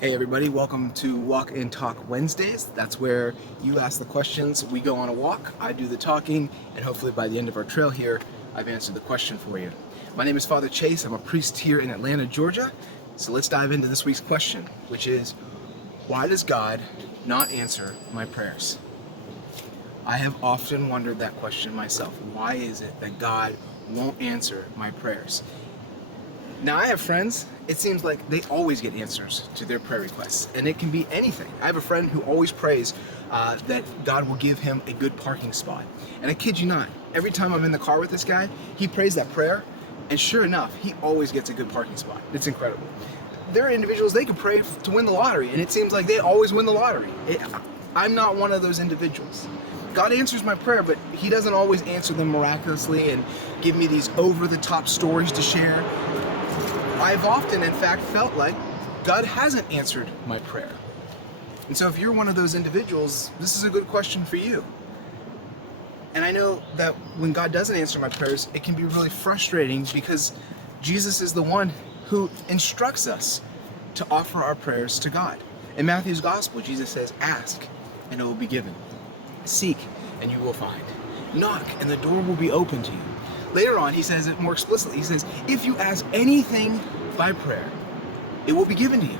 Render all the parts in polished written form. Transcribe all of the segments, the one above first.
Hey everybody, welcome to Walk and Talk Wednesdays. That's where you ask the questions, we go on a walk, I do the talking, and hopefully by the end of our trail here, I've answered the question for you. My name is Father Chase, I'm a priest here in Atlanta, Georgia. So let's dive into this week's question, which is, why does God not answer my prayers? I have often wondered that question myself. Why is it that God won't answer my prayers? Now, I have friends, it seems like they always get answers to their prayer requests, and it can be anything. I have a friend who always prays that God will give him a good parking spot. And I kid you not, every time I'm in the car with this guy, he prays that prayer, and sure enough, he always gets a good parking spot. It's incredible. There are individuals, they can pray to win the lottery, and it seems like they always win the lottery. I'm not one of those individuals. God answers my prayer, but he doesn't always answer them miraculously and give me these over-the-top stories to share. I've often, in fact, felt like God hasn't answered my prayer. And so if you're one of those individuals, this is a good question for you. And I know that when God doesn't answer my prayers, it can be really frustrating because Jesus is the one who instructs us to offer our prayers to God. In Matthew's Gospel, Jesus says, ask and it will be given. Seek and you will find. Knock and the door will be open to you. Later on, he says it more explicitly. He says, if you ask anything by prayer, it will be given to you,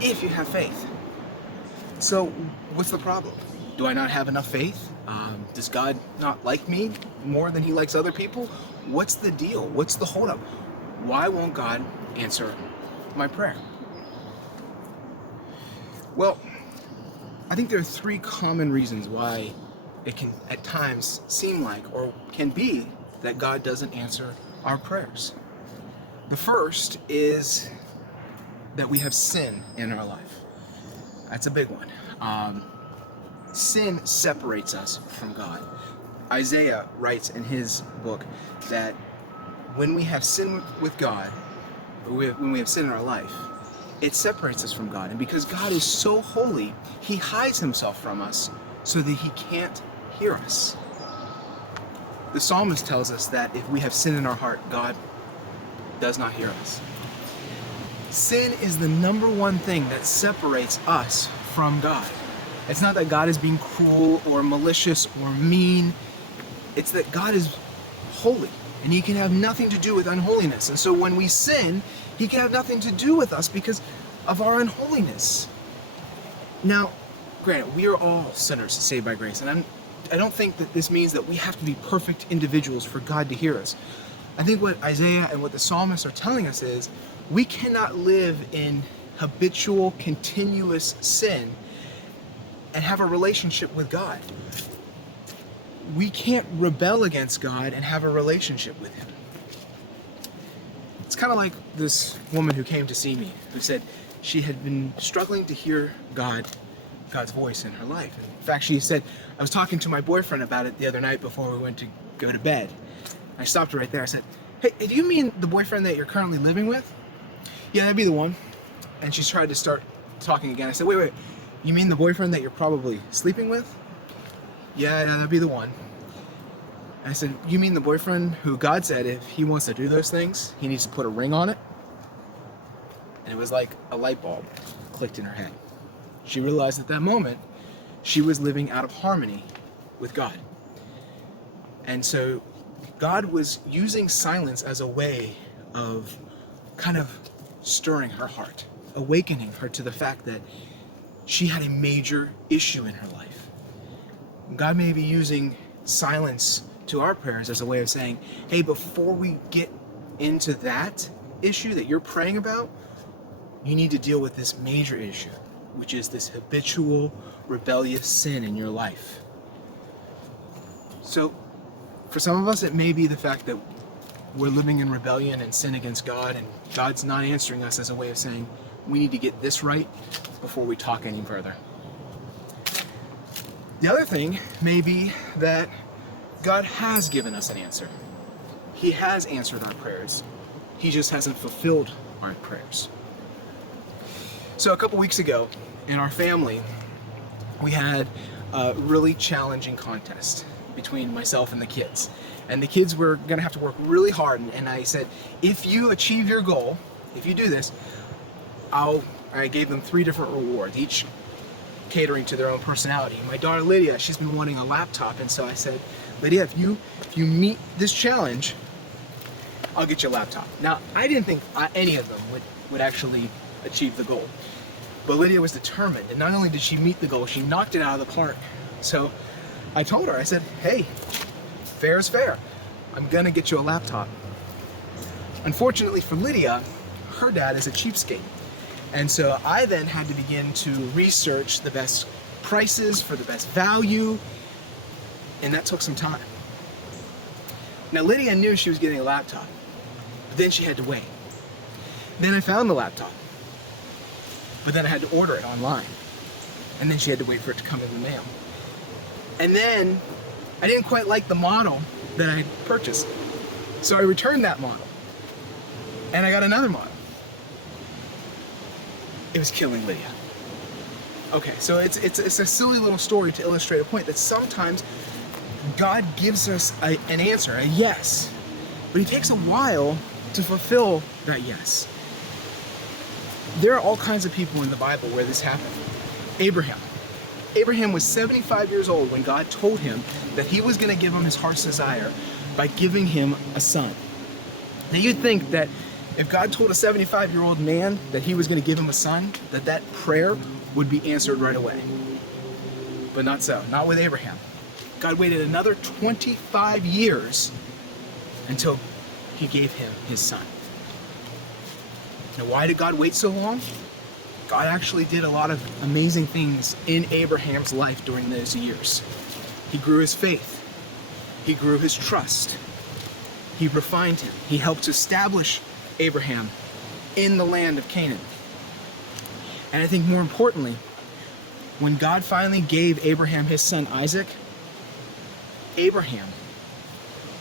if you have faith. So, what's the problem? Do I not have enough faith? Does God not like me more than he likes other people? What's the deal? What's the holdup? Why won't God answer my prayer? Well, I think there are three common reasons why it can at times seem like, or can be, that God doesn't answer our prayers. The first is that we have sin in our life. That's a big one. Sin separates us from God. Isaiah writes in his book that when we have sin with God, when we have sin in our life, it separates us from God. And because God is so holy, he hides himself from us so that he can't hear us. The psalmist tells us that if we have sin in our heart, God does not hear us. Sin is the number one thing that separates us from God. It's not that God is being cruel or malicious or mean. It's that God is holy and he can have nothing to do with unholiness. And so when we sin, he can have nothing to do with us because of our unholiness. Now, granted, we are all sinners saved by grace, and I don't think that this means that we have to be perfect individuals for God to hear us. I think what Isaiah and what the psalmists are telling us is we cannot live in habitual, continuous sin and have a relationship with God. We can't rebel against God and have a relationship with him. It's kind of like this woman who came to see me, who said she had been struggling to hear God's voice in her life. In fact, she said, I was talking to my boyfriend about it the other night before we went to go to bed. I stopped her right there. I said, hey, do you mean the boyfriend that you're currently living with? Yeah, that'd be the one. And she tried to start talking again. I said, wait, you mean the boyfriend that you're probably sleeping with? Yeah, that'd be the one. I said, you mean the boyfriend who God said if he wants to do those things, he needs to put a ring on it? And it was like a light bulb clicked in her head. She realized at that moment she was living out of harmony with God. And so God was using silence as a way of kind of stirring her heart, awakening her to the fact that she had a major issue in her life. God may be using silence to our prayers as a way of saying, hey, before we get into that issue that you're praying about, you need to deal with this major issue, which is this habitual, rebellious sin in your life. So, for some of us, it may be the fact that we're living in rebellion and sin against God, and God's not answering us as a way of saying, we need to get this right before we talk any further. The other thing may be that God has given us an answer. He has answered our prayers. He just hasn't fulfilled our prayers. So a couple weeks ago, in our family, we had a really challenging contest between myself and the kids. And the kids were going to have to work really hard. And I said, if you achieve your goal, if you do this, I'll I gave them 3 different rewards, each catering to their own personality. My daughter Lydia, she's been wanting a laptop, and so I said, Lydia, if you meet this challenge, I'll get you a laptop. Now, I didn't think any of them would actually achieve the goal, but Lydia was determined, and not only did she meet the goal, she knocked it out of the park. So I told her, I said, hey, fair is fair. I'm gonna get you a laptop. Unfortunately for Lydia, her dad is a cheapskate. And so I then had to begin to research the best prices for the best value, and that took some time. Now Lydia knew she was getting a laptop, but then she had to wait. Then I found the laptop, but then I had to order it online, and then she had to wait for it to come in the mail. And then I didn't quite like the model that I purchased, so I returned that model, and I got another model. It was killing Lydia. Okay, so it's a silly little story to illustrate a point that sometimes God gives us an answer, a yes, but he takes a while to fulfill that yes. There are all kinds of people in the Bible where this happened. Abraham. Abraham was 75 years old when God told him that he was going to give him his heart's desire by giving him a son. Now you'd think that if God told a 75-year-old man that he was going to give him a son, that prayer would be answered right away. But not so, not with Abraham. God waited another 25 years until he gave him his son. Now why did God wait so long? God actually did a lot of amazing things in Abraham's life during those years. He grew his faith. He grew his trust. He refined him. He helped establish Abraham in the land of Canaan. And I think more importantly, when God finally gave Abraham his son Isaac, Abraham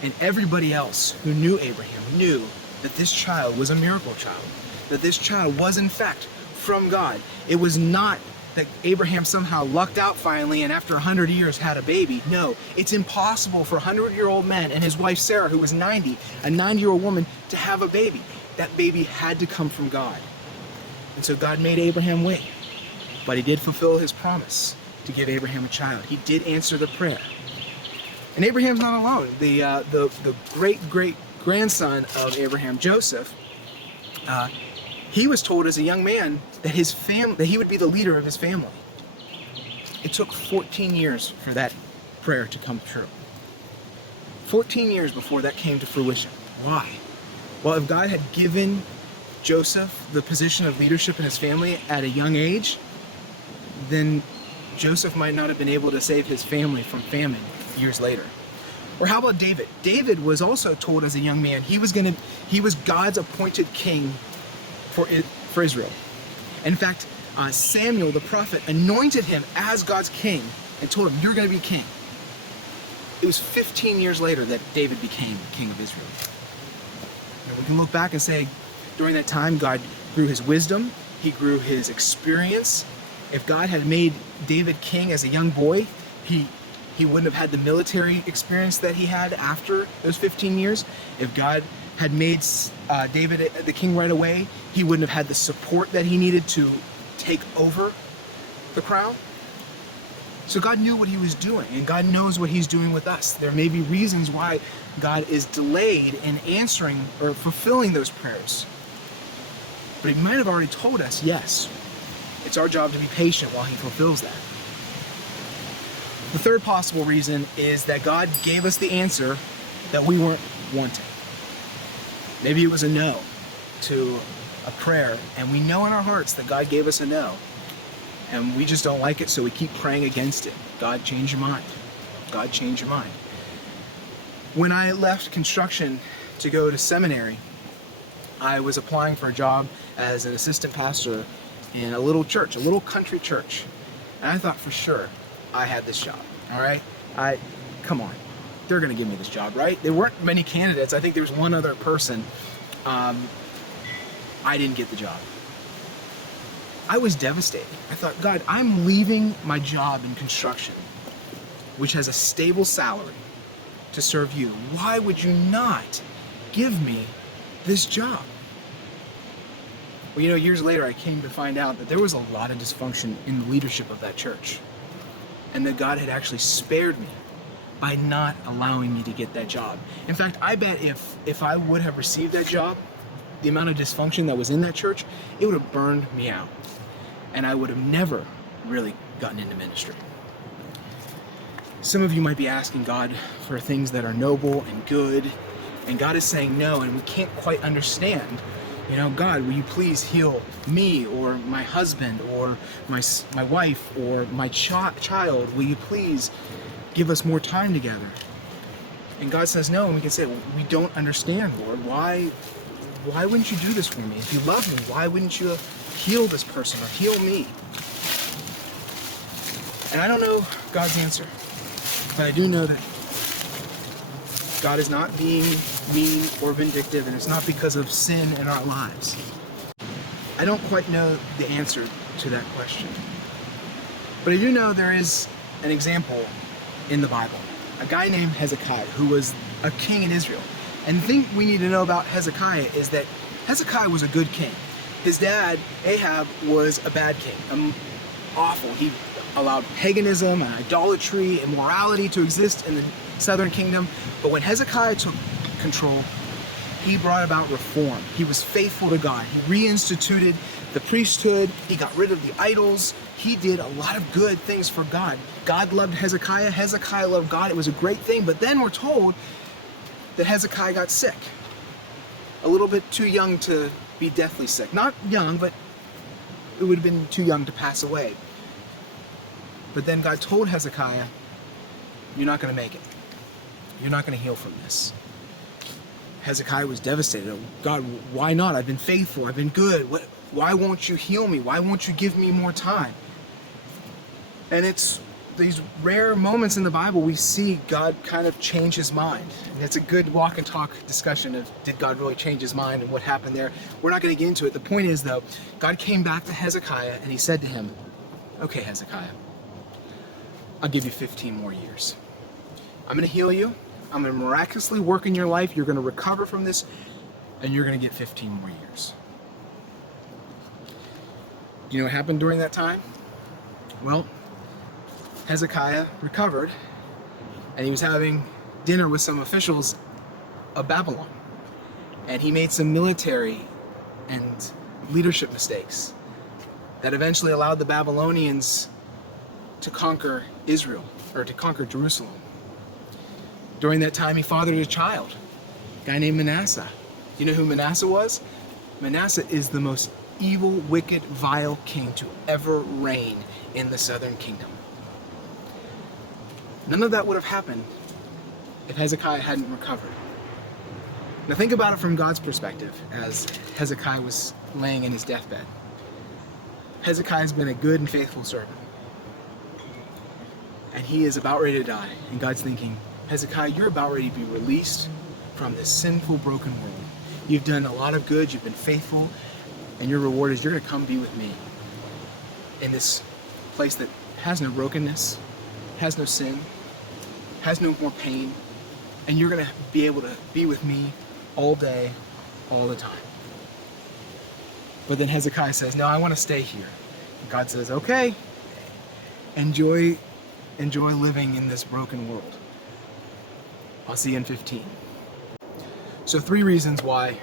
and everybody else who knew Abraham knew that this child was a miracle child, that this child was in fact from God. It was not that Abraham somehow lucked out finally and after 100 years had a baby. No, it's impossible for a 100-year-old man and his wife Sarah, who was 90, a 90-year-old woman, to have a baby. That baby had to come from God. And so God made Abraham wait. But he did fulfill his promise to give Abraham a child. He did answer the prayer. And Abraham's not alone. The great-great-grandson of Abraham, Joseph, he was told as a young man that that he would be the leader of his family. It took 14 years for that prayer to come true. 14 years before that came to fruition. Why? Well, if God had given Joseph the position of leadership in his family at a young age, then Joseph might not have been able to save his family from famine years later. Or how about David? David was also told as a young man he was God's appointed king for Israel. In fact, Samuel the prophet anointed him as God's king and told him, you're going to be king. It was 15 years later that David became king of Israel. And we can look back and say, during that time, God grew his wisdom, he grew his experience. If God had made David king as a young boy, he wouldn't have had the military experience that he had after those 15 years. If God had made David the king right away, he wouldn't have had the support that he needed to take over the crown. So God knew what he was doing, and God knows what he's doing with us. There may be reasons why God is delayed in answering or fulfilling those prayers. But he might have already told us, yes, it's our job to be patient while he fulfills that. The third possible reason is that God gave us the answer that we weren't wanting. Maybe it was a no to a prayer, and we know in our hearts that God gave us a no. And we just don't like it, so we keep praying against it. God, change your mind. God, change your mind. When I left construction to go to seminary, I was applying for a job as an assistant pastor in a little church, a little country church. And I thought for sure I had this job, all right? Come on, they're gonna give me this job, right? There weren't many candidates. I think there was one other person. I didn't get the job. I was devastated. I thought, God, I'm leaving my job in construction, which has a stable salary, to serve you. Why would you not give me this job? Well, you know, years later I came to find out that there was a lot of dysfunction in the leadership of that church, and that God had actually spared me by not allowing me to get that job. In fact, I bet if I would have received that job, the amount of dysfunction that was in that church, it would have burned me out, and I would have never really gotten into ministry. Some of you might be asking God for things that are noble and good, and God is saying no, and we can't quite understand. You know, God, will you please heal me or my husband or my wife or my child? Will you please give us more time together? And God says no, and we can say, well, we don't understand, Lord. Why wouldn't you do this for me? If you love me, why wouldn't you heal this person or heal me? And I don't know God's answer, but I do know that God is not being mean or vindictive, and it's not because of sin in our lives. I don't quite know the answer to that question, but I do know there is an example in the Bible. A guy named Hezekiah, who was a king in Israel. And the thing we need to know about Hezekiah is that Hezekiah was a good king. His dad, Ahab, was a bad king, awful. He allowed paganism and idolatry and immorality to exist in the southern kingdom. But when Hezekiah took control, he brought about reform. He was faithful to God. He reinstituted the priesthood. He got rid of the idols. He did a lot of good things for God. God loved Hezekiah. Hezekiah loved God. It was a great thing. But then we're told that Hezekiah got sick. A little bit too young to be deathly sick. Not young, but it would have been too young to pass away. But then God told Hezekiah, you're not going to make it. You're not going to heal from this. Hezekiah was devastated. Oh, God, why not? I've been faithful. I've been good. Why won't you heal me? Why won't you give me more time? And it's these rare moments in the Bible we see God kind of change his mind. And it's a good walk and talk discussion of did God really change his mind and what happened there. We're not going to get into it. The point is, though, God came back to Hezekiah and he said to him, okay, Hezekiah, I'll give you 15 more years. I'm going to heal you. I'm going to miraculously work in your life. You're going to recover from this, and you're going to get 15 more years. Do you know what happened during that time? Well, Hezekiah recovered, and he was having dinner with some officials of Babylon. And he made some military and leadership mistakes that eventually allowed the Babylonians to conquer Israel, or to conquer Jerusalem. During that time, he fathered a child, a guy named Manasseh. Do you know who Manasseh was? Manasseh is the most evil, wicked, vile king to ever reign in the southern kingdom. None of that would have happened if Hezekiah hadn't recovered. Now think about it from God's perspective as Hezekiah was laying in his deathbed. Hezekiah has been a good and faithful servant. And he is about ready to die. And God's thinking, Hezekiah, you're about ready to be released from this sinful, broken world. You've done a lot of good, you've been faithful, and your reward is you're going to come be with me in this place that has no brokenness, has no sin, has no more pain, and you're going to be able to be with me all day, all the time. But then Hezekiah says, no, I want to stay here. And God says, okay, enjoy living in this broken world. I'll see you in 15. So 3 reasons why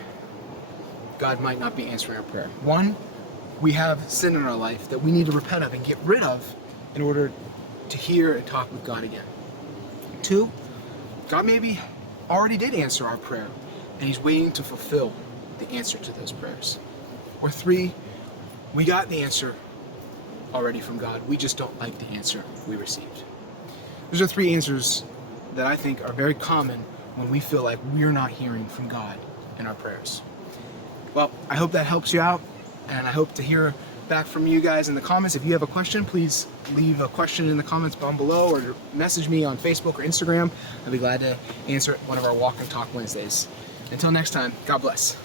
God might not be answering our prayer. 1, we have sin in our life that we need to repent of and get rid of in order to hear and talk with God again. 2, God maybe already did answer our prayer and he's waiting to fulfill the answer to those prayers. Or 3, we got the answer already from God. We just don't like the answer we received. Those are 3 answers that I think are very common when we feel like we're not hearing from God in our prayers. Well, I hope that helps you out, and I hope to hear back from you guys in the comments. If you have a question, please leave a question in the comments down below or message me on Facebook or Instagram. I'd be glad to answer it one of our Walk and Talk Wednesdays. Until next time, God bless.